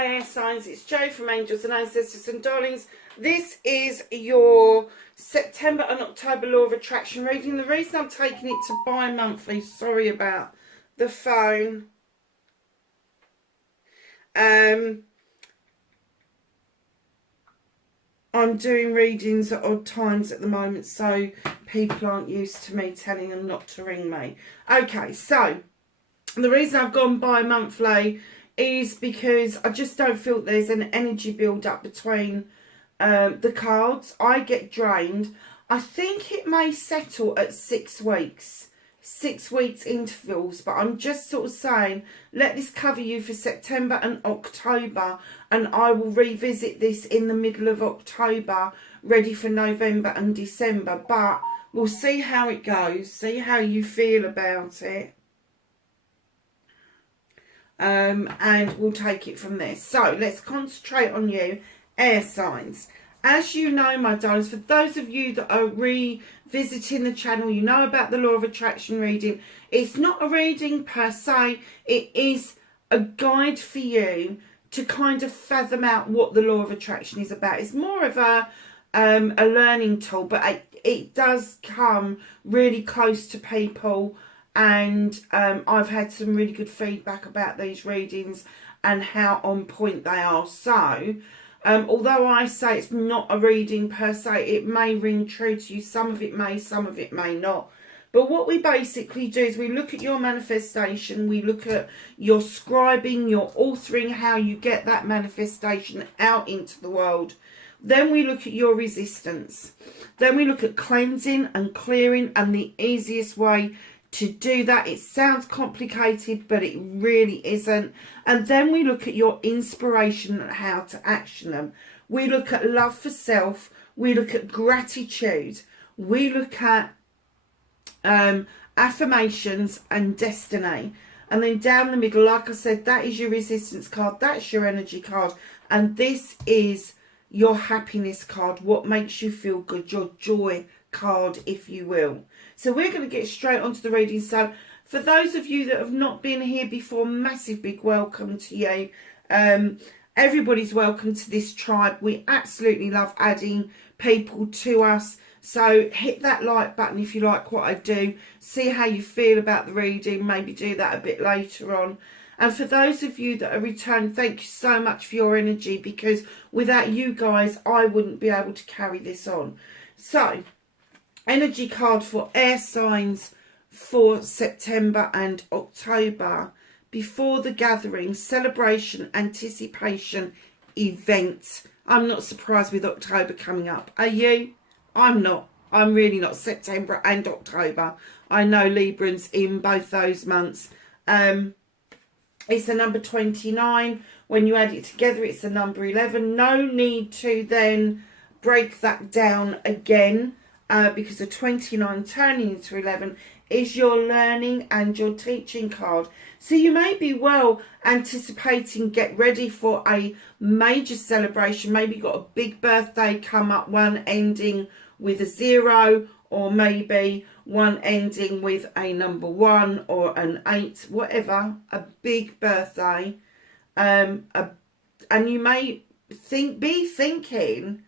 Hi air signs, it's Jo from Angels and Ancestors and Darlings. This is your September and October Law of Attraction reading. The reason I'm taking it to bi-monthly, sorry about the phone. I'm doing readings at odd times at the moment, so people aren't used to me telling them not to ring me. Okay, so the reason I've gone bi-monthly is because I just don't feel there's an energy build up between the cards. I get drained. I think it may settle at 6 weeks. 6 weeks intervals, but I'm just sort of saying, let this cover you for September and October, and I will revisit this in the middle of October, ready for November and December. But we'll see how it goes, see how you feel about it. And we'll take it from there. So let's concentrate on you, air signs. As you know, my darlings, for those of you that are revisiting the channel, you know about the Law of Attraction reading. It's not a reading per se. It is a guide for you to kind of fathom out what the Law of Attraction is about. It's more of a learning tool, but it does come really close to people. And I've had some really good feedback about these readings and how on point they are. So although I say it's not a reading per se, it may ring true to you. Some of it may, some of it may not. But what we basically do is we look at your manifestation, we look at your scribing, your authoring, how you get that manifestation out into the world. Then we look at your resistance. Then we look at cleansing and clearing, and the easiest way to do that. It sounds complicated, but it really isn't. And then we look at your inspiration and how to action them. We look at love for self. We look at gratitude. We look at affirmations and destiny. And then down the middle, like I said, that is your resistance card. That's your energy card. And this is your happiness card. What makes you feel good. Your joy card, if you will. So we're going to get straight onto the reading. So for those of you that have not been here before, massive big welcome to you. Everybody's welcome to this tribe. We absolutely love adding people to us. So hit that like button if you like what I do. See how you feel about the reading. Maybe do that a bit later on. And for those of you that are returned, thank you so much for your energy, because without you guys, I wouldn't be able to carry this on. So energy card for air signs for September and October. Before the gathering, celebration, anticipation, event. I'm not surprised with October coming up. Are you? I'm not. I'm really not. September and October. I know Librans in both those months. It's the number 29. When you add it together, it's the number 11. No need to then break that down again. Because the 29 turning into 11 is your learning and your teaching card. So you may be well anticipating, get ready for a major celebration. Maybe you've got a big birthday come up, one ending with a 0, or maybe one ending with a number 1 or an 8, whatever, a big birthday. And you may be thinking,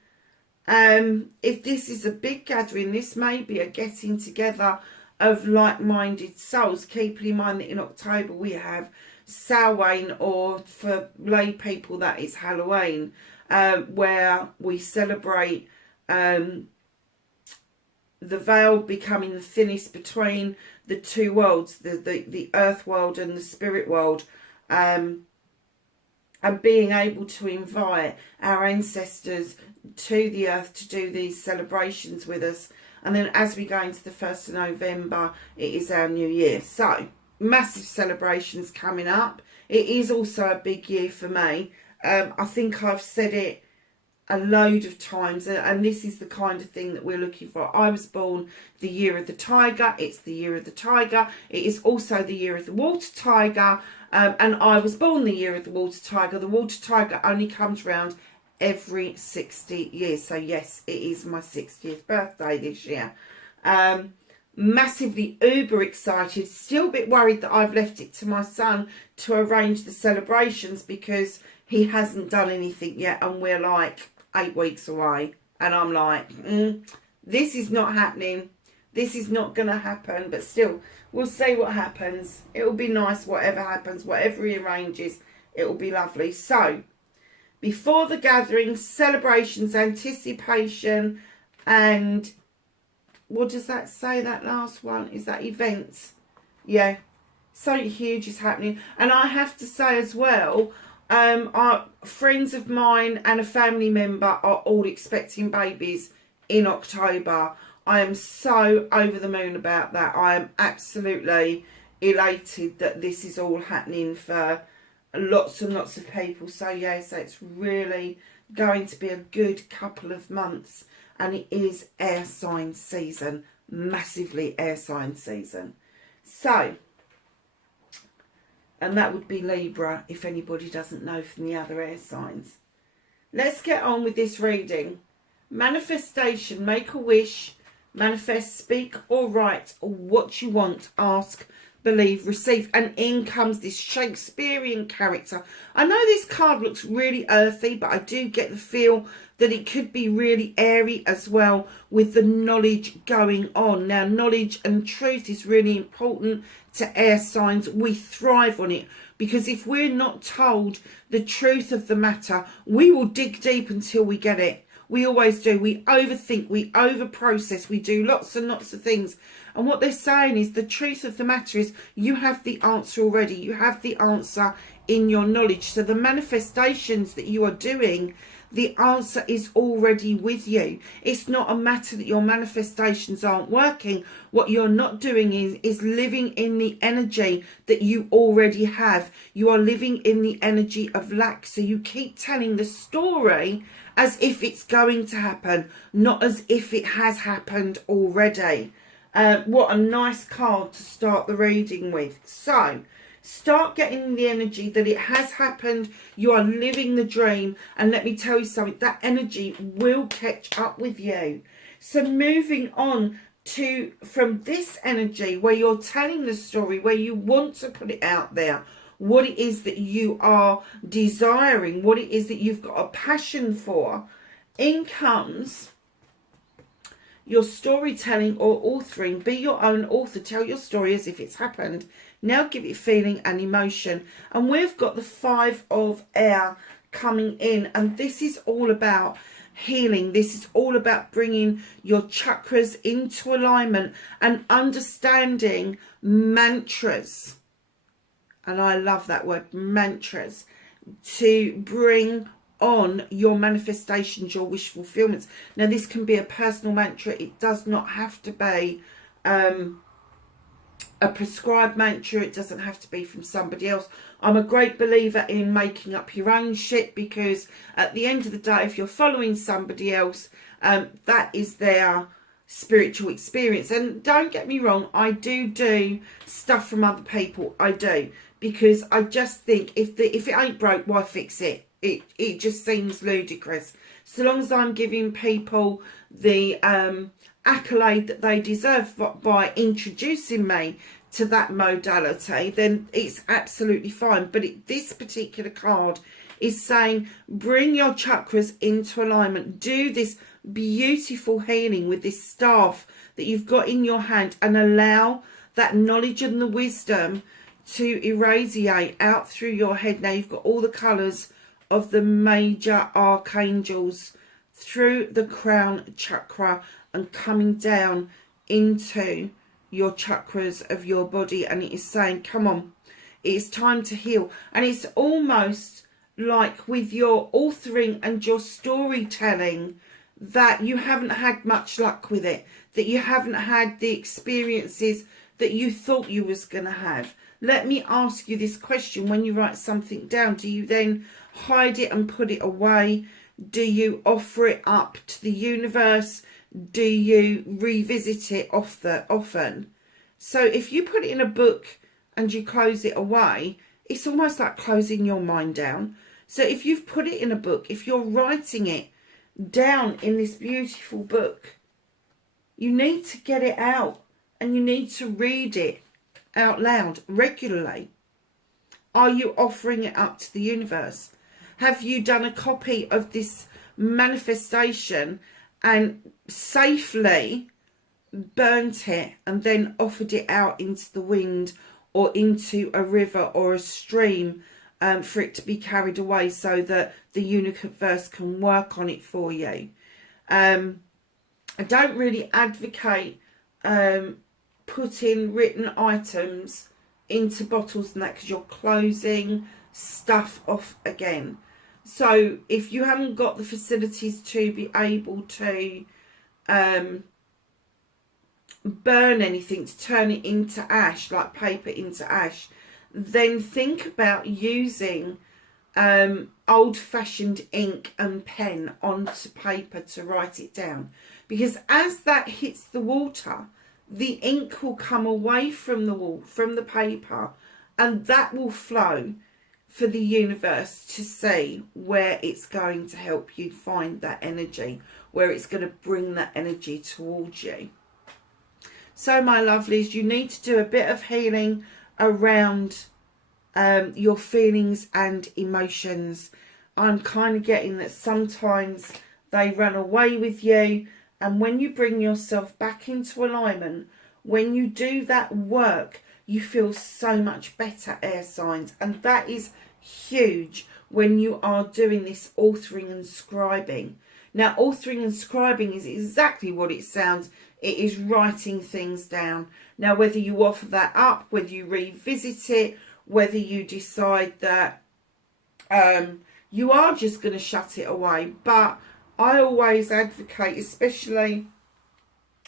if this is a big gathering, this may be a getting together of like-minded souls. Keeping in mind that in October we have Samhain, or for lay people that is Halloween, where we celebrate the veil becoming the thinnest between the two worlds, the earth world and the spirit world, and being able to invite our ancestors to the earth to do these celebrations with us. And then as we go into the 1st of November, it is our new year. So massive celebrations coming up. It is also a big year for me. I think I've said it a load of times, and this is the kind of thing that we're looking for. I was born the year of the tiger. It's the year of the tiger. It is also the year of the water tiger. And I was born the year of the water tiger. The water tiger only comes round every 60 years. So yes, it is my 60th birthday this year. Massively uber excited. Still a bit worried that I've left it to my son to arrange the celebrations, because he hasn't done anything yet, and we're like 8 weeks away, and I'm like, this is not happening, this is not going to happen, but still, we'll see what happens. It will be nice, whatever happens, whatever he arranges, it will be lovely. So, before the gathering, celebrations, anticipation, and what does that say, that last one? Is that events? Yeah, something huge is happening. And I have to say as well, our friends of mine and a family member are all expecting babies in October. I am so over the moon about that. I am absolutely elated that this is all happening for lots and lots of people. So yeah, so it's really going to be a good couple of months, and it is air sign season, massively air sign season. So, and that would be Libra, if anybody doesn't know from the other air signs. Let's get on with this reading. Manifestation, make a wish, manifest, speak or write what you want, ask, believe, receive. And in comes this Shakespearean character. I know this card looks really earthy, but I do get the feel that it could be really airy as well, with the knowledge going on. Now, knowledge and truth is really important to air signs. We thrive on it, because if we're not told the truth of the matter, we will dig deep until we get it. We always do. We overthink, we overprocess, we do lots and lots of things. And what they're saying is the truth of the matter is you have the answer already. You have the answer in your knowledge. So the manifestations that you are doing, the answer is already with you. It's not a matter that your manifestations aren't working. What you're not doing is living in the energy that you already have. You are living in the energy of lack. So you keep telling the story as if it's going to happen, not as if it has happened already. What a nice card to start the reading with. So, start getting the energy that it has happened. You are living the dream. And let me tell you something, that energy will catch up with you. So moving on to, from this energy where you're telling the story, where you want to put it out there, what it is that you are desiring, what it is that you've got a passion for, in comes your storytelling or authoring. Be your own author. Tell your story as if it's happened. Now give it feeling and emotion. And we've got the 5 of air coming in. And this is all about healing. This is all about bringing your chakras into alignment and understanding mantras. And I love that word, mantras, to bring on your manifestations, your wish fulfillments. Now, this can be a personal mantra. It does not have to be a prescribed mantra. It doesn't have to be from somebody else. I'm a great believer in making up your own shit, because at the end of the day, if you're following somebody else, that is their spiritual experience. And don't get me wrong, I do stuff from other people. I do, because I just think if it ain't broke, why fix it? It just seems ludicrous. So long as I'm giving people the accolade that they deserve by introducing me to that modality, then it's absolutely fine. But this particular card is saying, bring your chakras into alignment. Do this beautiful healing with this staff that you've got in your hand, and allow that knowledge and the wisdom to irradiate out through your head. Now you've got all the colours of the major archangels through the crown chakra and coming down into your chakras of your body. And it is saying, come on, it's time to heal. And it's almost like with your authoring and your storytelling that you haven't had much luck with it, that you haven't had the experiences that you thought you was going to have. Let me ask you this question. When you write something down, do you then hide it and put it away? Do you offer it up to the universe? Do you revisit it often? So if you put it in a book and you close it away, it's almost like closing your mind down. So if you've put it in a book, if you're writing it down in this beautiful book, you need to get it out and you need to read it out loud regularly. Are you offering it up to the universe? Have you done a copy of this manifestation and safely burnt it and then offered it out into the wind or into a river or a stream for it to be carried away so that the universe can work on it for you? I don't really advocate putting written items into bottles and that, because you're closing stuff off again. So if you haven't got the facilities to be able to burn anything, to turn it into ash, like paper into ash, then think about using old-fashioned ink and pen onto paper to write it down, because as that hits the water, the ink will come away from the paper, and that will flow for the universe to see where it's going to help you find that energy, where it's going to bring that energy towards you. So my lovelies, you need to do a bit of healing around your feelings and emotions. I'm kind of getting that sometimes they run away with you, and when you bring yourself back into alignment, when you do that work, you feel so much better, air signs. And that is huge when you are doing this authoring and scribing. Now, authoring and scribing is exactly what it sounds. It is writing things down. Now, whether you offer that up, whether you revisit it, whether you decide that you are just going to shut it away. But I always advocate, especially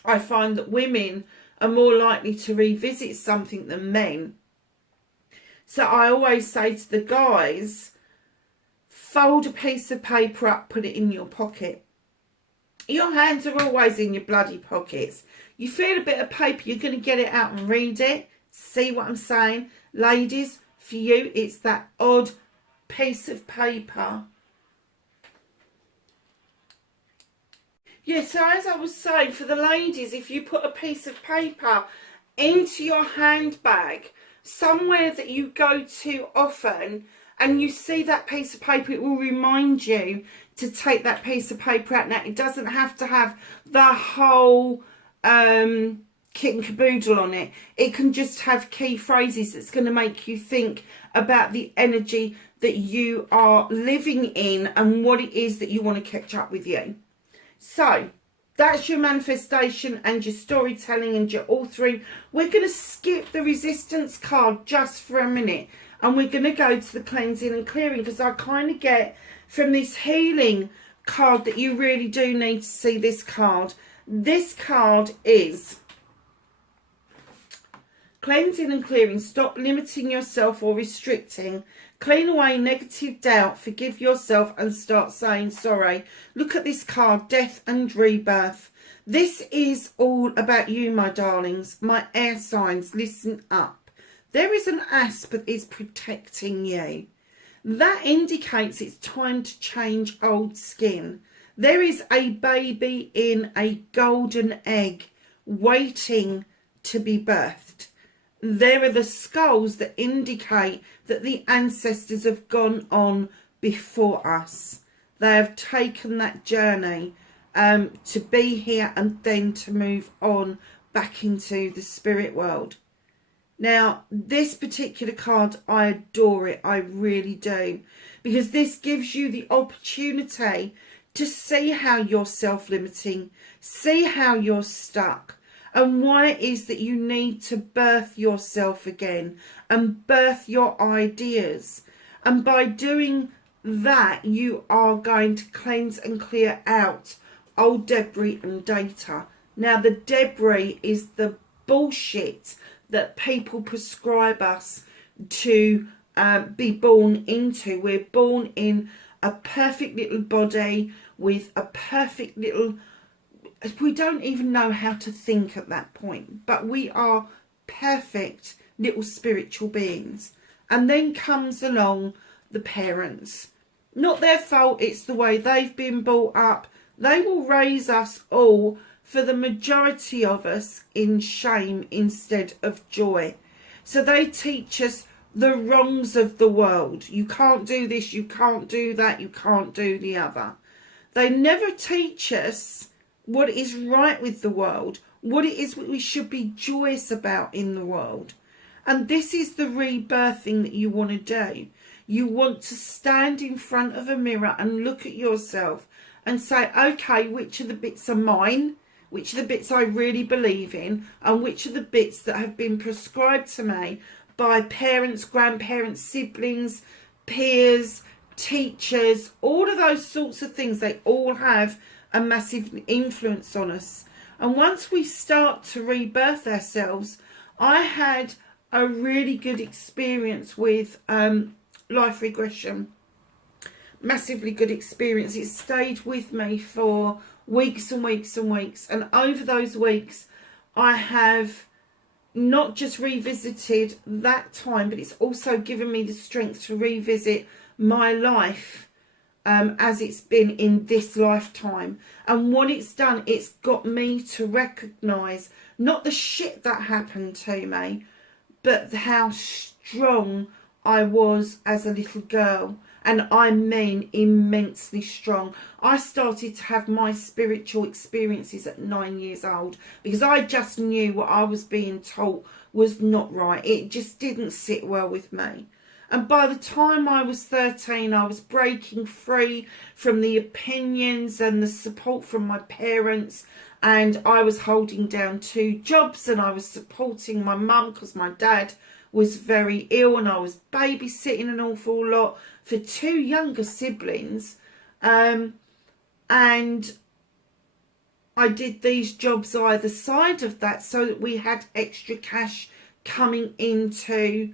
I find that women are more likely to revisit something than men. So I always say to the guys, fold a piece of paper up, put it in your pocket. Your hands are always in your bloody pockets. You feel a bit of paper, you're going to get it out and read it. See what I'm saying? Ladies, for you, it's that odd piece of paper. Yeah, so as I was saying, for the ladies, if you put a piece of paper into your handbag, somewhere that you go to often, and you see that piece of paper, it will remind you to take that piece of paper out. Now, it doesn't have to have the whole kit and caboodle on it. It can just have key phrases that's going to make you think about the energy that you are living in and what it is that you want to catch up with you. So that's your manifestation and your storytelling and your authoring. We're going to skip the resistance card just for a minute, and we're going to go to the cleansing and clearing, because I kind of get from this healing card that you really do need to see this card. This card is cleansing and clearing. Stop limiting yourself or restricting. Clean away negative doubt, forgive yourself and start saying sorry. Look at this card, death and rebirth. This is all about you, my darlings, my air signs. Listen up. There is an asp that is protecting you. That indicates it's time to change old skin. There is a baby in a golden egg waiting to be birthed. There are the skulls that indicate that the ancestors have gone on before us. They have taken that journey to be here and then to move on back into the spirit world. Now, this particular card, I adore it. I really do. Because this gives you the opportunity to see how you're self-limiting, see how you're stuck, and why it is that you need to birth yourself again and birth your ideas. And by doing that, you are going to cleanse and clear out old debris and data. Now, the debris is the bullshit that people prescribe us to be born into. We're born in a perfect little body with a perfect little... We don't even know how to think at that point, but we are perfect little spiritual beings. And then comes along the parents. Not their fault, it's the way they've been brought up. They will raise us all, for the majority of us, in shame instead of joy. So they teach us the wrongs of the world. You can't do this, you can't do that, you can't do the other. They never teach us what is right with the world, what it is we should be joyous about in the world. And this is the rebirthing that you want to do. You want to stand in front of a mirror and look at yourself and say, okay, which of the bits are mine? Which are the bits I really believe in? And which are the bits that have been prescribed to me by parents, grandparents, siblings, peers, teachers, all of those sorts of things. They all have a massive influence on us. And once we start to rebirth ourselves, I had a really good experience with life regression. Massively good experience. It stayed with me for weeks and weeks and weeks. And over those weeks, I have not just revisited that time, but it's also given me the strength to revisit my life as it's been in this lifetime. And what it's done, it's got me to recognise not the shit that happened to me, but how strong I was as a little girl. And I mean immensely strong. I started to have my spiritual experiences at 9 years old because I just knew what I was being taught was not right. It just didn't sit well with me. And by the time I was 13, I was breaking free from the opinions and the support from my parents. And I was holding down 2 jobs and I was supporting my mum because my dad was very ill, and I was babysitting an awful lot for 2 younger siblings. And I did these jobs either side of that so that we had extra cash coming into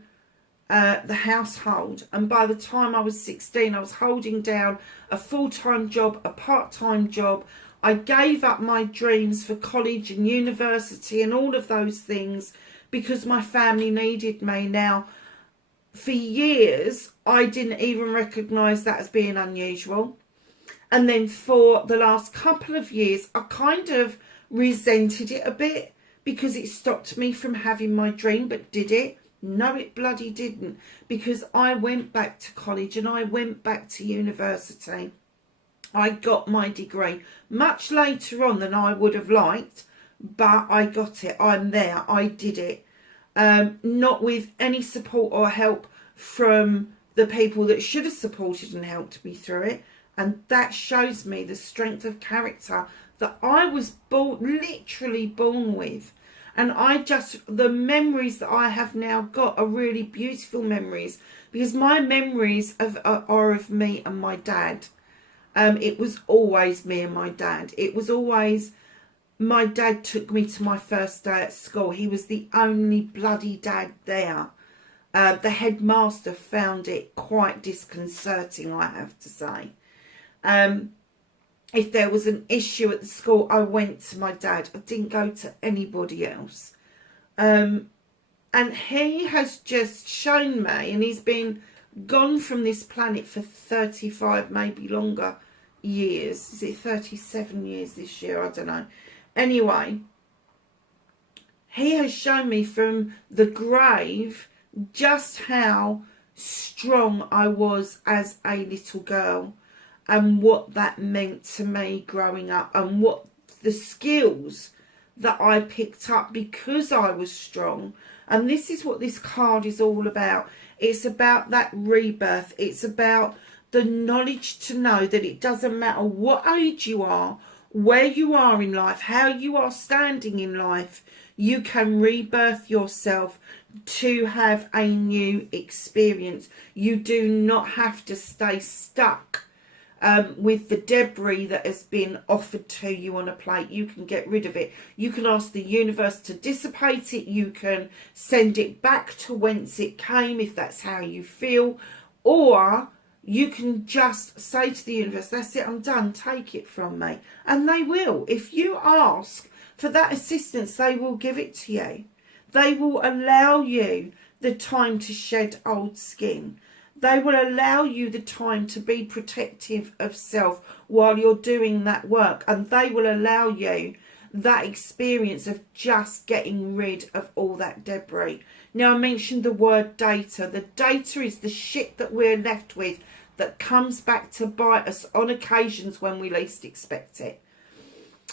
the household. And by the time I was 16, I was holding down a full-time job, a part-time job. I gave up my dreams for college and university and all of those things because my family needed me. Now, for years, I didn't even recognise that as being unusual. And then for the last couple of years, I kind of resented it a bit because it stopped me from having my dream. But did it? No, it bloody didn't. Because I went back to college and I went back to university. I got my degree much later on than I would have liked, but I got it. I'm there. I did it. Not with any support or help from the people that should have supported and helped me through it. And that shows me the strength of character that I was literally born with. And the memories that I have now got are really beautiful memories, because my memories are of me and my dad. It was always me and my dad. It was always, my dad took me to my first day at school. He was the only bloody dad there. The headmaster found it quite disconcerting, I have to say. If there was an issue at the school, I went to my dad. I didn't go to anybody else. And he has just shown me, and he's been gone from this planet for 35, maybe longer years. Is it 37 years this year? I don't know. Anyway, he has shown me from the grave just how strong I was as a little girl, and what that meant to me growing up, and what the skills that I picked up because I was strong. And this is what this card is all about. It's about that rebirth. It's about the knowledge to know that it doesn't matter what age you are, where you are in life, how you are standing in life, you can rebirth yourself to have a new experience. You do not have to stay stuck with the debris that has been offered to you on a plate. You can get rid of it. You can ask the universe to dissipate it. You can send it back to whence it came, if that's how you feel. Or you can just say to the universe, that's it, I'm done, take it from me. And they will. If you ask for that assistance, they will give it to you. They will allow you the time to shed old skin. They will allow you the time to be protective of self while you're doing that work. And they will allow you that experience of just getting rid of all that debris. Now, I mentioned the word data. The data is the shit that we're left with that comes back to bite us on occasions when we least expect it.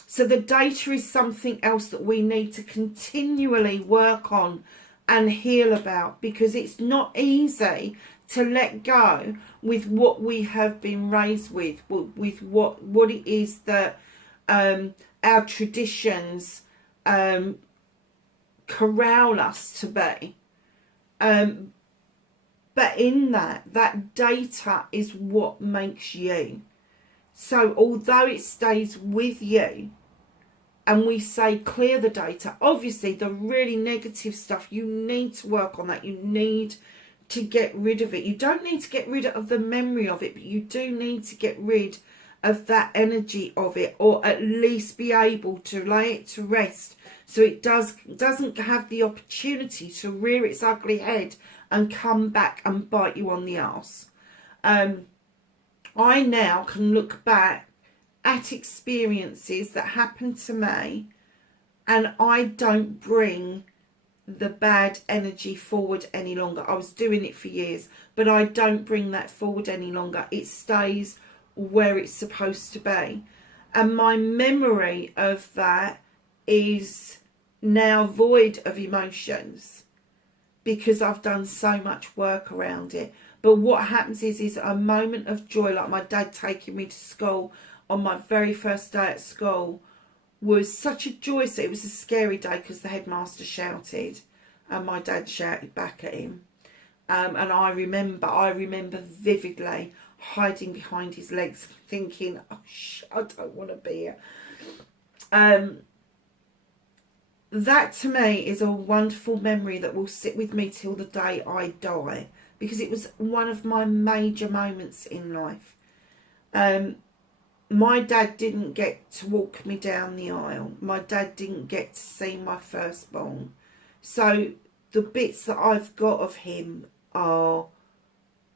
So the data is something else that we need to continually work on and heal about, because it's not easy to let go with what we have been raised with what it is that our traditions corral us to be. But in that data is what makes you. So although it stays with you, and we say clear the data, obviously the really negative stuff, you need to work on that. You need to get rid of it. You don't need to get rid of the memory of it, but you do need to get rid of that energy of it, or at least be able to lay it to rest, so it doesn't have the opportunity to rear its ugly head and come back and bite you on the arse. I now can look back at experiences that happened to me, and I don't bring the bad energy forward any longer. I was doing it for years, but I don't bring that forward any longer. It stays where it's supposed to be. And my memory of that is now void of emotions, because I've done so much work around it. But what happens is a moment of joy, like my dad taking me to school on my very first day at school, was such a joy. So it was a scary day because the headmaster shouted and my dad shouted back at him. And I remember vividly hiding behind his legs thinking, oh, I don't want to be here. That to me is a wonderful memory that will sit with me till the day I die, because it was one of my major moments in life. My dad didn't get to walk me down the aisle. My dad didn't get to see my firstborn. So the bits that I've got of him are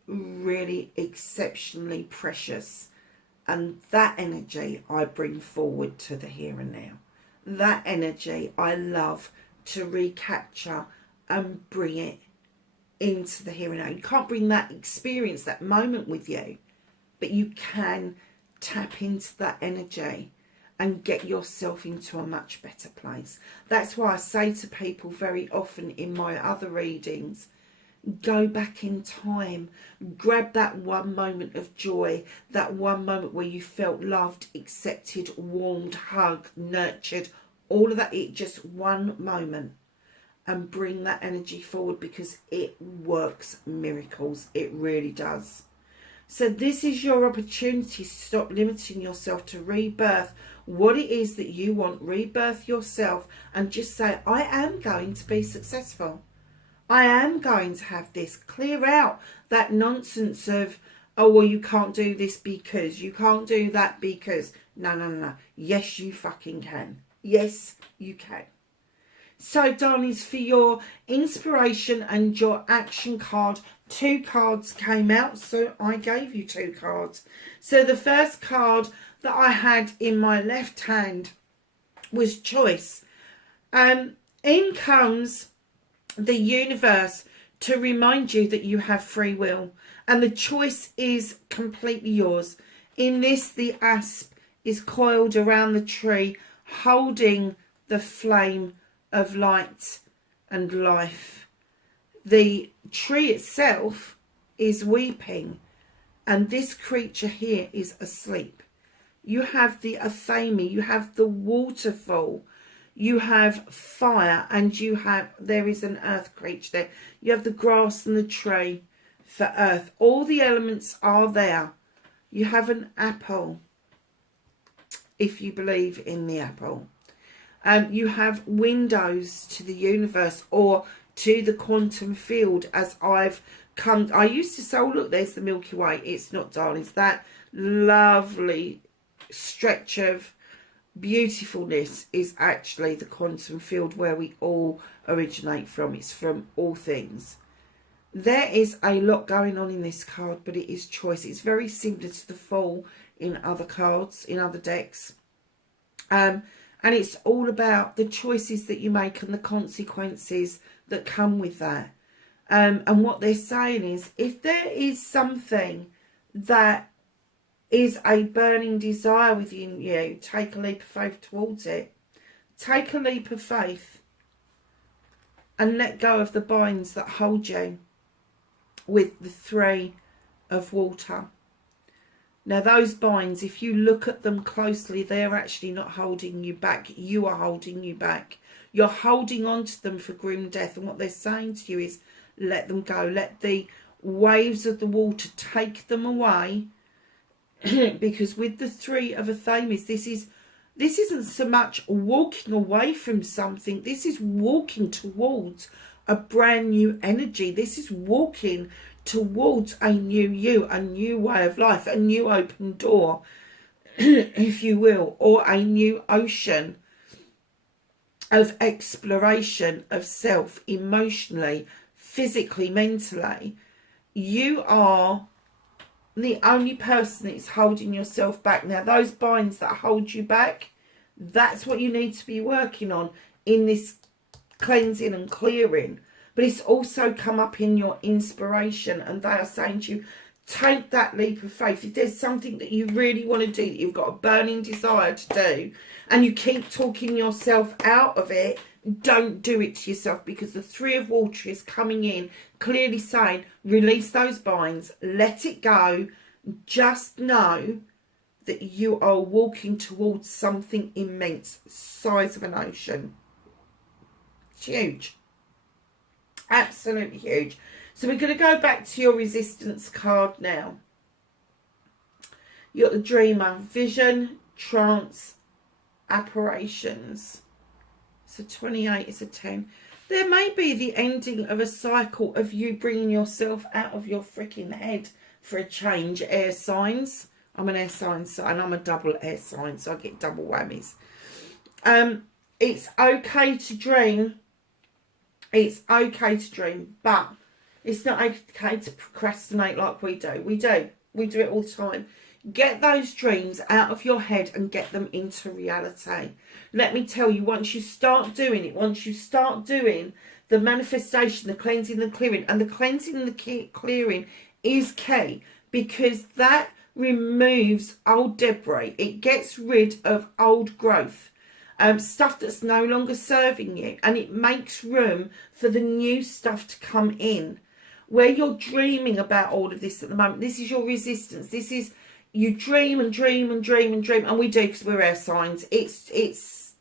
really exceptionally precious. And that energy I bring forward to the here and now. That energy I love to recapture and bring it into the here and now. You can't bring that experience, that moment with you, but you can tap into that energy and get yourself into a much better place. That's why I say to people very often in my other readings, go back in time, grab that one moment of joy, that one moment where you felt loved, accepted, warmed, hugged, nurtured, all of that, it just one moment, and bring that energy forward, because it works miracles. It really does. So this is your opportunity to stop limiting yourself, to rebirth what it is that you want. Rebirth yourself and just say, I am going to be successful. I am going to have this. Clear out that nonsense of, oh, well, you can't do this because, you can't do that because. No. Yes, you fucking can. Yes, you can. So, darlings, for your inspiration and your action card, 2 cards came out, so I gave you 2 cards. So the first card that I had in my left hand was choice. In comes the universe to remind you that you have free will, and the choice is completely yours. In this, the asp is coiled around the tree, holding the flame of light and life. The tree itself is weeping, and this creature here is asleep. You have the athame, you have the waterfall, you have fire, and there is an earth creature there. You have the grass and the tree for earth. All the elements are there. You have an apple, if you believe in the apple. You have windows to the universe, or to the quantum field, as I've come. I used to say, oh, look, there's the Milky Way. It's not, darlings. That lovely stretch of beautifulness is actually the quantum field, where we all originate from. It's from all things. There is a lot going on in this card, but it is choice. It's very similar to the Fool in other cards, in other decks. And it's all about the choices that you make and the consequences that come with that. And what they're saying is, if there is something that is a burning desire within you, take a leap of faith towards it. Take a leap of faith and let go of the binds that hold you with the 3 of water. Now those binds, if you look at them closely, they're actually not holding you back. You are holding you back. You're holding on to them for grim death. And what they're saying to you is, let them go. Let the waves of the water take them away. Because with the 3 of Athames, this isn't so much walking away from something. This is walking towards a brand new energy. This is walking towards a new you, a new way of life, a new open door, if you will, or a new ocean of exploration of self, emotionally, physically, mentally. You are the only person that's holding yourself back. Now those binds that hold you back, that's what you need to be working on in this cleansing and clearing. But it's also come up in your inspiration, and they are saying to you, take that leap of faith. If there's something that you really want to do, that you've got a burning desire to do, and you keep talking yourself out of it, don't do it to yourself, because the 3 of water is coming in, clearly saying, release those binds, let it go. Just know that you are walking towards something immense, size of an ocean. It's huge. Absolutely huge. So we're going to go back to your resistance card now. You've got the dreamer, vision, trance, apparitions. So 28 is a 10. There may be the ending of a cycle of you bringing yourself out of your freaking head for a change. Air signs. I'm an air sign, and I'm a double air sign, so I get double whammies. It's okay to dream. It's okay to dream, but it's not okay to procrastinate like we do. We do it all the time. Get those dreams out of your head and get them into reality. Let me tell you, once you start doing it, once you start doing the manifestation, the cleansing and clearing, and the cleansing and the clearing is key, because that removes old debris. It gets rid of old growth. Stuff that's no longer serving you, and it makes room for the new stuff to come in. Where you're dreaming about all of this at the moment, this is your resistance. This is, you dream and dream and dream and dream, and we do, because we're air signs. It's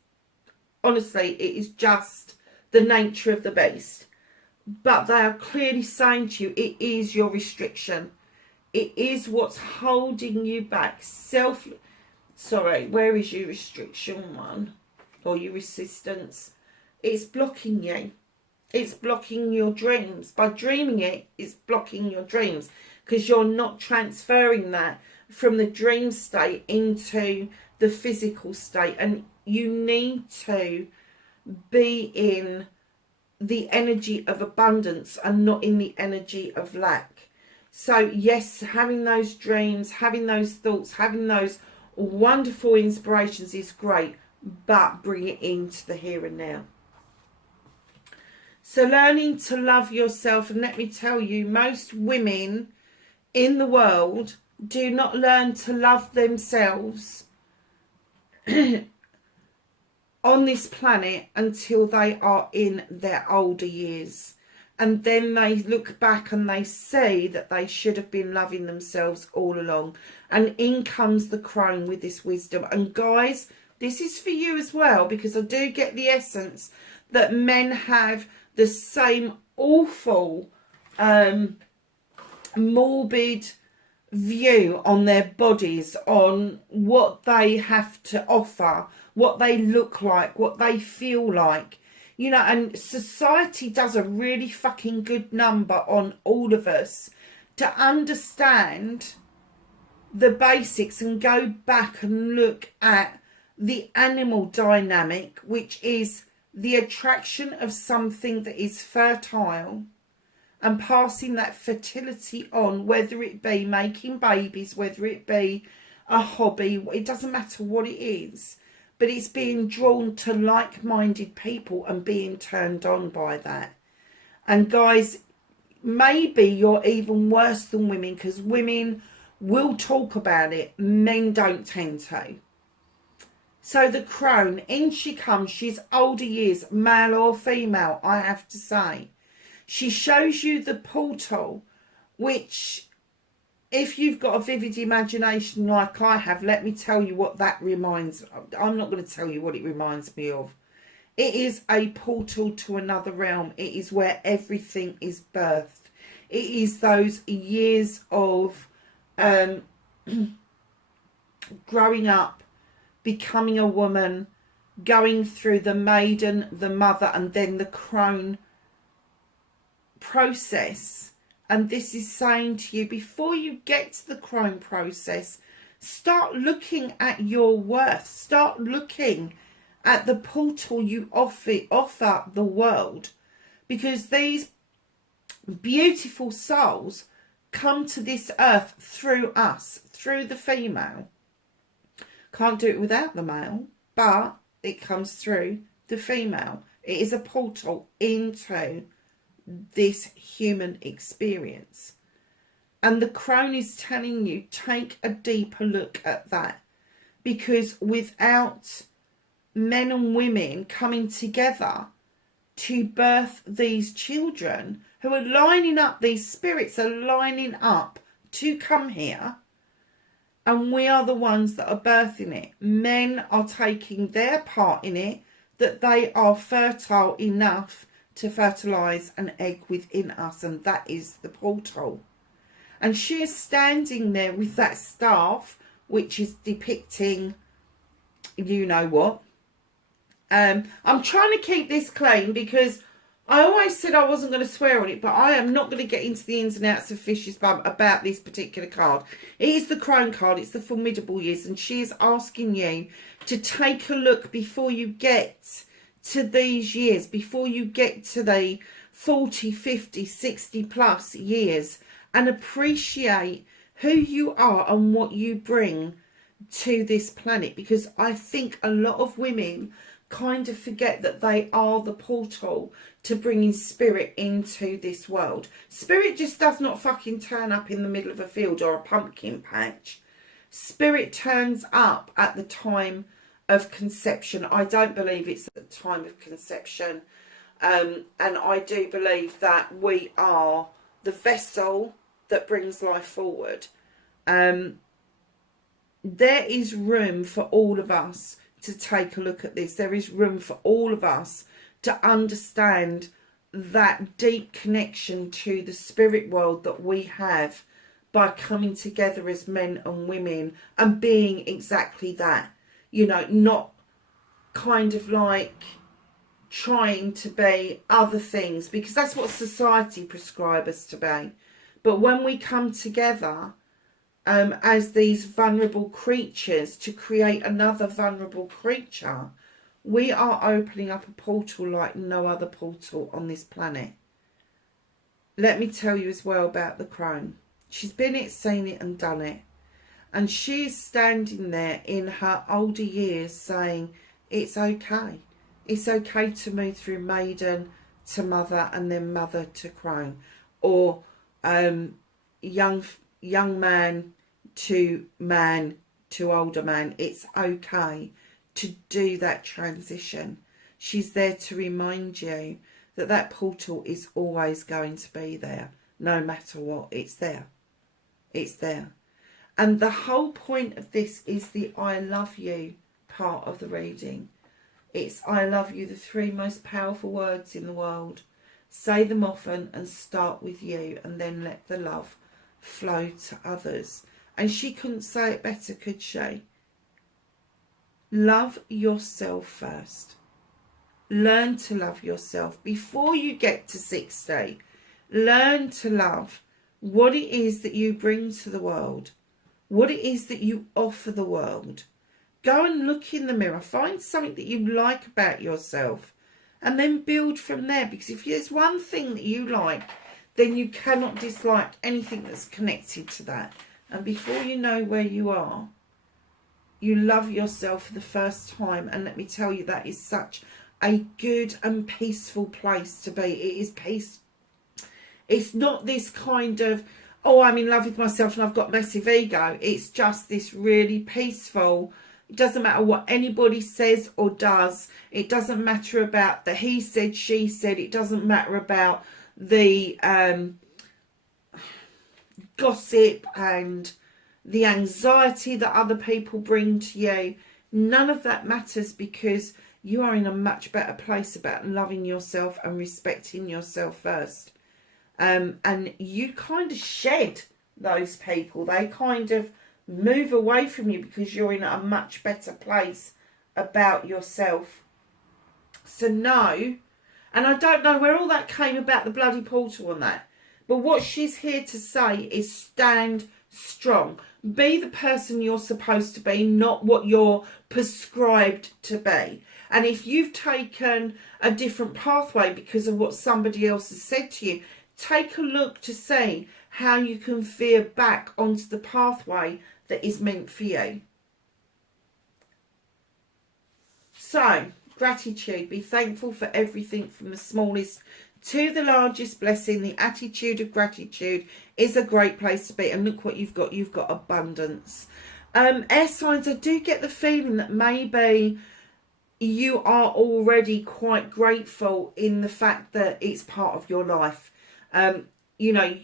honestly, it is just the nature of the beast. But they are clearly saying to you, it is your restriction. It is what's holding you back. Where is your restriction one? Or your resistance? It's blocking you. It's blocking your dreams. By dreaming it, it's blocking your dreams, because you're not transferring that from the dream state into the physical state. And you need to be in the energy of abundance and not in the energy of lack. So yes, having those dreams, having those thoughts, having those wonderful inspirations is great, but bring it into the here and now. So learning to love yourself, and let me tell you, most women in the world do not learn to love themselves on this planet until they are in their older years. And then they look back and they see that they should have been loving themselves all along. And in comes the crone with this wisdom. And guys, this is for you as well, because I do get the essence that men have the same awful, morbid view on their bodies, on what they have to offer, what they look like, what they feel like. You know, and society does a really fucking good number on all of us to understand the basics and go back and look at the animal dynamic, which is the attraction of something that is fertile and passing that fertility on, whether it be making babies, whether it be a hobby, it doesn't matter what it is, but it's being drawn to like-minded people and being turned on by that. And guys, maybe you're even worse than women, because women will talk about it, men don't tend to. So the crone, in she comes. She's older years, male or female, I have to say. She shows you the portal, which, if you've got a vivid imagination like I have, let me tell you what that reminds. I'm not going to tell you what it reminds me of. It is a portal to another realm. It is where everything is birthed. It is those years of growing up, becoming a woman, going through the maiden, the mother, and then the crone process. And this is saying to you, before you get to the crone process, start looking at your worth. Start looking at the portal you offer the world. Because these beautiful souls come to this earth through us, through the female. Can't do it without the male, but it comes through the female. It is a portal into this human experience. And the crone is telling you, take a deeper look at that. Because without men and women coming together to birth these children, who are lining up, these spirits are lining up to come here, and we are the ones that are birthing it. Men are taking their part in it, that they are fertile enough to fertilise an egg within us, and that is the portal. And she is standing there with that staff, which is depicting you know what. I'm trying to keep this clean, because I always said I wasn't going to swear on it, but I am not going to get into the ins and outs of Fish's Bum about this particular card. It is the crone card. It's the formidable years, and she is asking you to take a look before you get to these years, before you get to the 40, 50, 60 plus years, and appreciate who you are and what you bring to this planet. Because I think a lot of women kind of forget that they are the portal to bringing spirit into this world. Spirit just does not fucking turn up in the middle of a field or a pumpkin patch. Spirit turns up at the time of conception. I don't believe it's at the time of conception. And I do believe that we are the vessel that brings life forward. There is room for all of us to take a look at this. There is room for all of us to understand that deep connection to the spirit world that we have by coming together as men and women and being exactly that. You know, not kind of like trying to be other things, because that's what society prescribes us to be. But when we come together as these vulnerable creatures to create another vulnerable creature, we are opening up a portal like no other portal on this planet. Let me tell you as well about the crone. She's been it, seen it and done it. And she is standing there in her older years saying, it's okay. It's okay to move through maiden to mother and then mother to crone. Or young man to older man. It's okay to do that transition. She's there to remind you that that portal is always going to be there, no matter what. It's there. It's there. And the whole point of this is the I love you part of the reading. It's I love you, the three most powerful words in the world. Say them often and start with you, and then let the love flow to others. And she couldn't say it better, could she? Love yourself first. Learn to love yourself before you get to 60. Learn to love what it is that you bring to the world, what it is that you offer the world. Go and look in the mirror. Find something that you like about yourself, and then build from there. Because if there's one thing that you like, then you cannot dislike anything that's connected to that. And before you know where you are, you love yourself for the first time. And let me tell you, that is such a good and peaceful place to be. It is peace It's not this kind of, oh, I'm in love with myself and I've got massive ego. It's just this really peaceful. It doesn't matter what anybody says or does. It doesn't matter about the he said, she said. It doesn't matter about the gossip and the anxiety that other people bring to you. None of that matters, because you are in a much better place about loving yourself and respecting yourself first. And you kind of shed those people. They kind of move away from you because you're in a much better place about yourself. So no, and I don't know where all that came about, the bloody portal on that. But what she's here to say is stand strong. Be the person you're supposed to be, not what you're prescribed to be. And if you've taken a different pathway because of what somebody else has said to you, take a look to see how you can veer back onto the pathway that is meant for you. So, gratitude. Be thankful for everything from the smallest to the largest blessing. The attitude of gratitude is a great place to be. And look what you've got. You've got abundance. Air signs, I do get the feeling that maybe you are already quite grateful in the fact that it's part of your life. You know,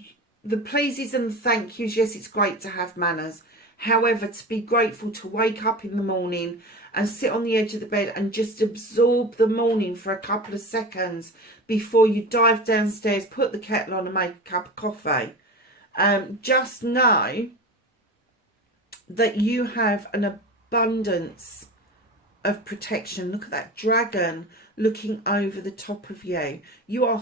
the pleases and thank yous, yes, it's great to have manners. However, to be grateful to wake up in the morning and sit on the edge of the bed and just absorb the morning for a couple of seconds before you dive downstairs, put the kettle on and make a cup of coffee. Just know that you have an abundance of protection. Look at that dragon looking over the top of you. You are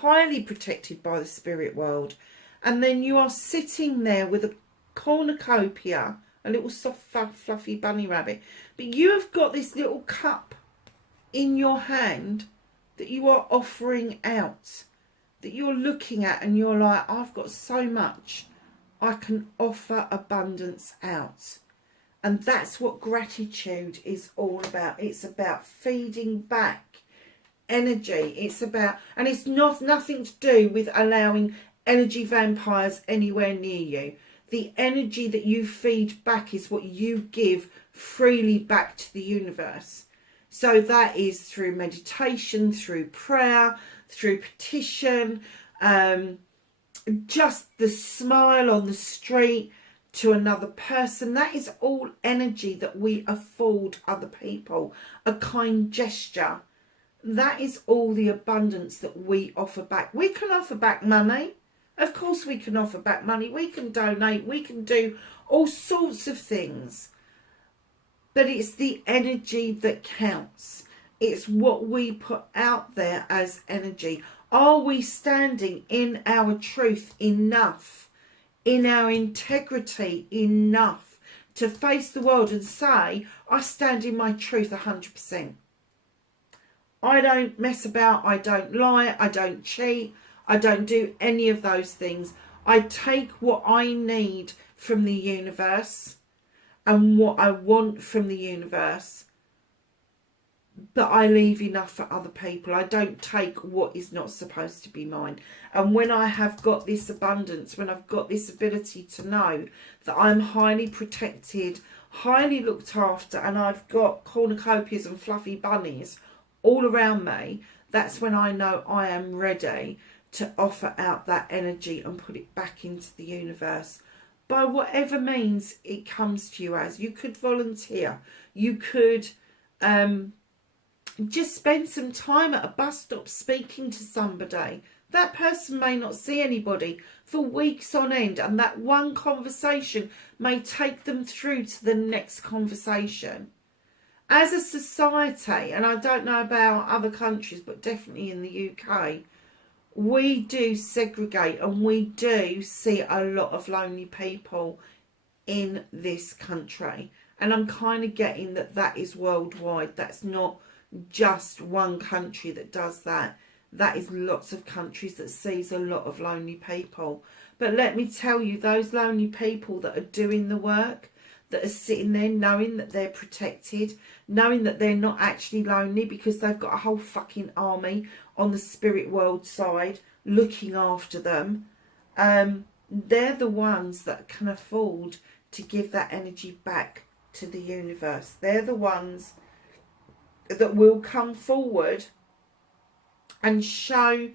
highly protected by the spirit world. And then you are sitting there with a cornucopia, a little soft fluffy bunny rabbit, but you have got this little cup in your hand that you are offering out, that you're looking at, and you're like, I've got so much, I can offer abundance out. And that's what gratitude is all about. It's about feeding back energy. It's about, and it's nothing to do with allowing energy vampires anywhere near you. The energy that you feed back is what you give freely back to the universe. So that is through meditation, through prayer, through petition, just the smile on the street to another person. That is all energy that we afford other people. A kind gesture. That is all the abundance that we offer back. We can offer back money. Of course we can offer back money. We can donate. We can do all sorts of things. But it's the energy that counts. It's what we put out there as energy. Are we standing in our truth enough, in our integrity enough to face the world and say, I stand in my truth 100%. I don't mess about. I don't lie. I don't cheat. I don't do any of those things. I take what I need from the universe and what I want from the universe, but I leave enough for other people. I don't take what is not supposed to be mine. And when I have got this abundance, when I've got this ability to know that I'm highly protected, highly looked after, and I've got cornucopias and fluffy bunnies all around me, that's when I know I am ready to offer out that energy and put it back into the universe by whatever means it comes to you as. You could volunteer. You could just spend some time at a bus stop speaking to somebody. That person may not see anybody for weeks on end, and that one conversation may take them through to the next conversation. As a society, and I don't know about other countries, but definitely in the UK, we do segregate, and we do see a lot of lonely people in this country. And I'm kind of getting that that is worldwide. That's not just one country that does that. That is lots of countries that sees a lot of lonely people. But let me tell you, those lonely people that are doing the work, that are sitting there knowing that they're protected, knowing that they're not actually lonely because they've got a whole fucking army on the spirit world side looking after them, they're the ones that can afford to give that energy back to the universe. They're the ones that will come forward and show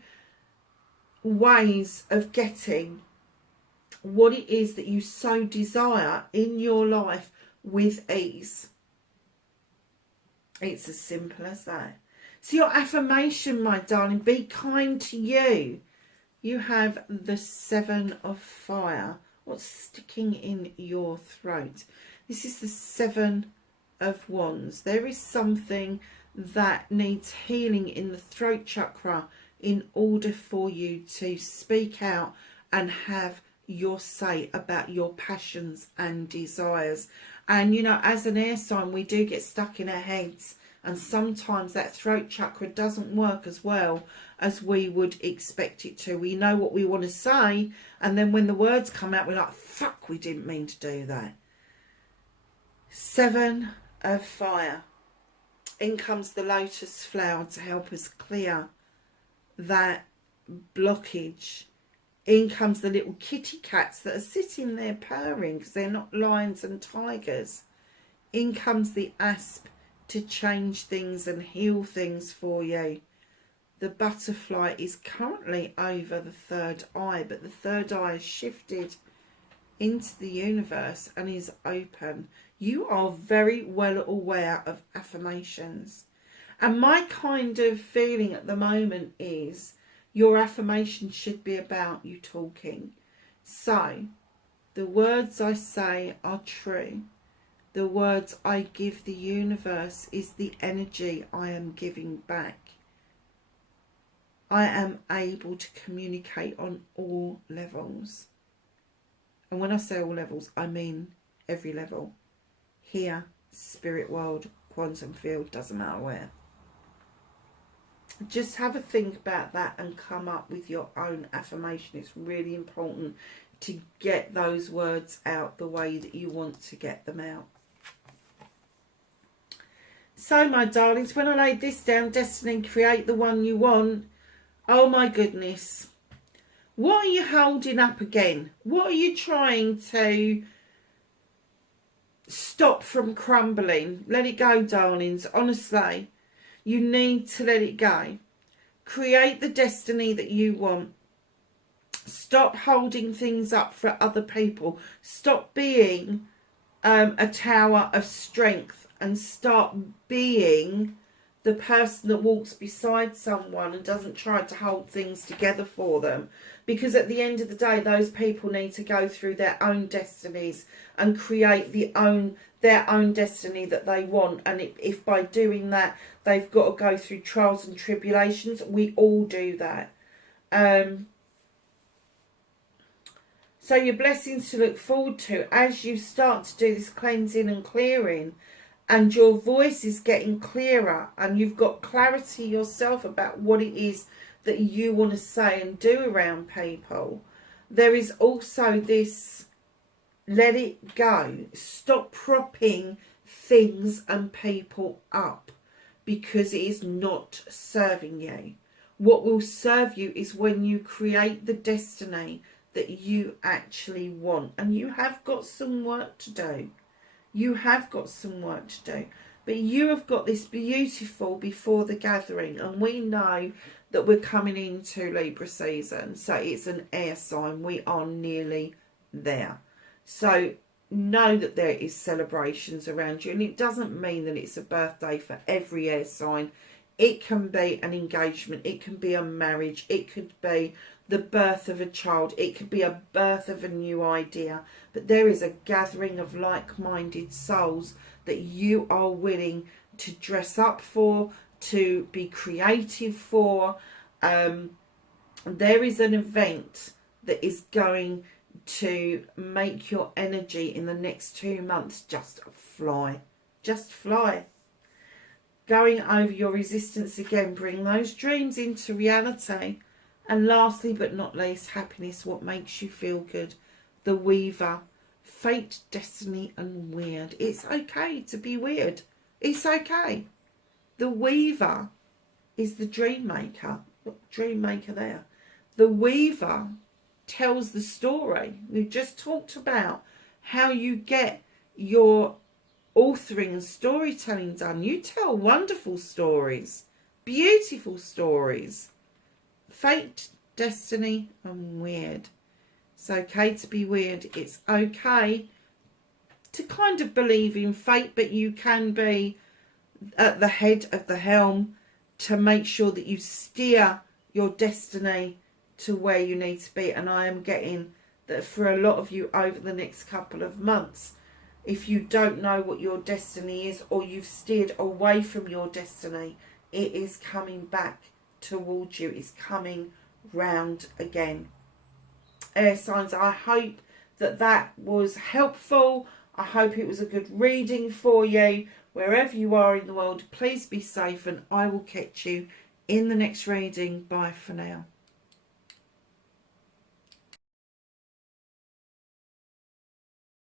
ways of getting what it is that you so desire in your life with ease. It's as simple as that. So your affirmation, my darling, be kind to you. You have the 7 of fire. What's sticking in your throat? This is the 7 of wands. There is something that needs healing in the throat chakra in order for you to speak out and have your say about your passions and desires. And you know, as an air sign, we do get stuck in our heads, and sometimes that throat chakra doesn't work as well as we would expect it to. We know what we want to say, and then when the words come out, we're like, fuck, we didn't mean to do that. 7 of fire. In comes the lotus flower to help us clear that blockage. In comes the little kitty cats that are sitting there purring because they're not lions and tigers. In comes the asp to change things and heal things for you. The butterfly is currently over the third eye, but the third eye has shifted into the universe and is open. You are very well aware of affirmations. And my kind of feeling at the moment is your affirmation should be about you talking. So, the words I say are true. The words I give the universe is the energy I am giving back. I am able to communicate on all levels. And when I say all levels, I mean every level. Here, spirit world, quantum field, doesn't matter where. Just have a think about that and come up with your own affirmation. It's really important to get those words out the way that you want to get them out. So, my darlings, when I laid this down, Destiny, create the one you want. Oh, my goodness. What are you holding up again? What are you trying to stop from crumbling? Let it go, darlings. Honestly, you need to let it go. Create the destiny that you want. Stop holding things up for other people. Stop being a tower of strength and start being the person that walks beside someone and doesn't try to hold things together for them. Because at the end of the day, those people need to go through their own destinies and create their own destiny that they want. And if by doing that, they've got to go through trials and tribulations, we all do that. So your blessings to look forward to as you start to do this cleansing and clearing, and your voice is getting clearer and you've got clarity yourself about what it is that you want to say and do around people. There is also this, let it go. Stop propping things and people up because it is not serving you. What will serve you is when you create the destiny that you actually want. And you have got some work to do. You have got some work to do. But you have got this beautiful before the gathering. And we know that we're coming into Libra season. So it's an air sign. We are nearly there. So know that there is celebrations around you. And it doesn't mean that it's a birthday for every air sign. It can be an engagement. It can be a marriage. It could be the birth of a child. It could be a birth of a new idea. But there is a gathering of like-minded souls that you are willing to dress up for, to be creative for. There is an event that is going to make your energy in the next 2 months just fly. Just fly. Going over your resistance again, bring those dreams into reality. And lastly but not least, happiness, what makes you feel good. The Weaver, fate, destiny and weird. It's okay to be weird. It's okay. The Weaver is the dream maker. Look, dream maker there. The Weaver tells the story. We've just talked about how you get your authoring and storytelling done. You tell wonderful stories, beautiful stories. Fate, destiny, and weird. It's okay to be weird. It's okay to kind of believe in fate, but you can be at the head of the helm to make sure that you steer your destiny to where you need to be. And I am getting that for a lot of you over the next couple of months, if you don't know what your destiny is, or you've steered away from your destiny, it is coming back towards you. It's coming round again. Air signs, I hope that that was helpful. I hope it was a good reading for you. Wherever you are in the world, please be safe, and I will catch you in the next reading. Bye for now.